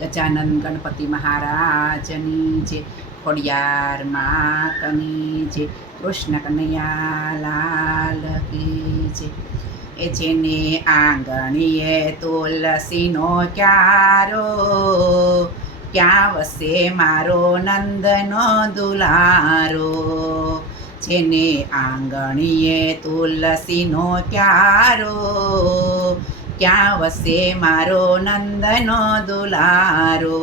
ગજાનંદ ગણપતિ મહારાજની જે ખોડિયાર માતની જે કૃષ્ણ કનૈયા લાલ કી જે એ જેને આંગણીએ તુલસીનો ક્યારો ક્યાં વસે મારો નંદનો દુલારો જેને આંગણીએ તુલસીનો ક્યારો ક્યાં વસે મારો નંદનો દુલારો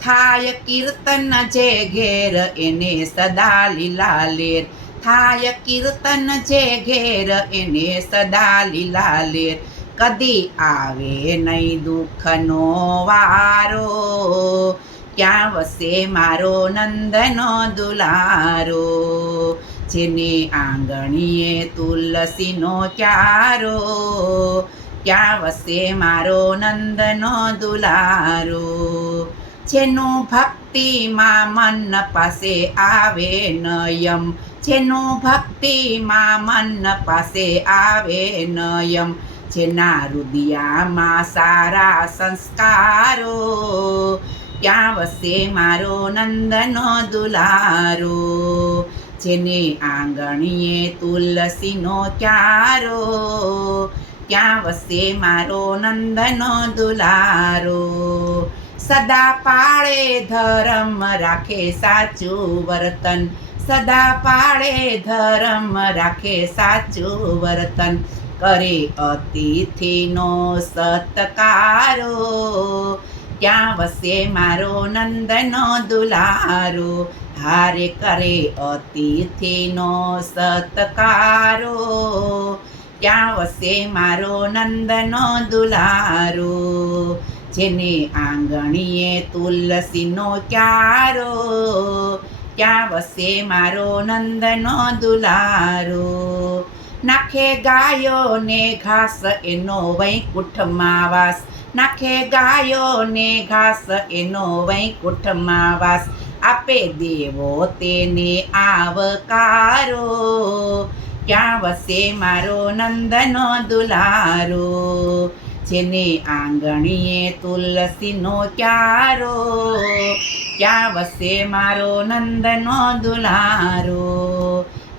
થાય કીર્તન જે ઘેર એને સદા લીલા લેર થાય કીર્તન જે ઘેર એને સદા લીલા લેર કદી આવે નહીં દુઃખનો વારો ક્યાં વસે મારો નંદનો દુલારો જેને આંગણીએ તુલસીનો ક્યારો ક્યાં વસે મારો નંદનો દુલારો જેનું ભક્તિમાં મન પાસે આવે નયમ જેનું ભક્તિમાં મન પાસે આવે નયમ જેના હૃદયમાં સારા સંસ્કારો ક્યાં વસે મારો નંદનો દુલારો જેને આંગણીએ તુલસીનો ક્યારો ક્યાં વસે મારો નંદનો દુલારો સદા પાળે ધર્મ રાખે સાચું વર્તન સદા પાળે ધર્મ રાખે સાચું વર્તન કરે અતિથિનો સત્કારો ક્યાં વસે મારો નંદનો દુલારો હારે કરે અતિથિનો સત્કારો ક્યાં વસે મારો નંદનો દુલારો જેને આંગણીએ તુલસીનો ક્યારો ક્યાં વસે મારો નંદનો દુલારો નાખે ગાયોને ઘાસ એનો વૈકુંઠમાં વાસ નાખે ગાયોને ઘાસ એનો વૈકુંઠમાં વાસ આપે દેવો તેને આવકારો ક્યાં વસે મારો નંદનો દુલારો જેને આંગણીએ તુલસીનો ક્યારો ક્યાં વસે મારો નંદનો દુલારો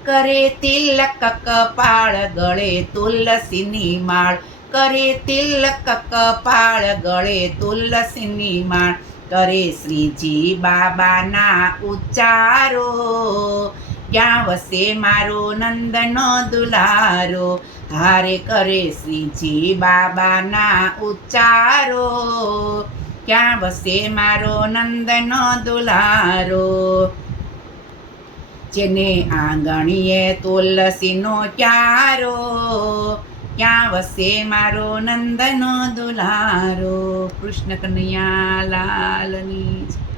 કરે તિલક કપાળ ગળે તુલસીની માળ કરે તિલક કપાળ ગળે તુલસીની માળ કરે શ્રીજી બાબાના ઉચ્ચારો ક્યાં વસે મારો નંદનો દુલારો હારે કરે શ્રીજી બાબાના ઉચ્ચારો ક્યાં વસે મારો નંદનો દુલારો જેને આંગણીએ તુલસીનો ક્યારો ક્યાં વસે મારો નંદનો દુલારો કૃષ્ણ કનૈયા લાલની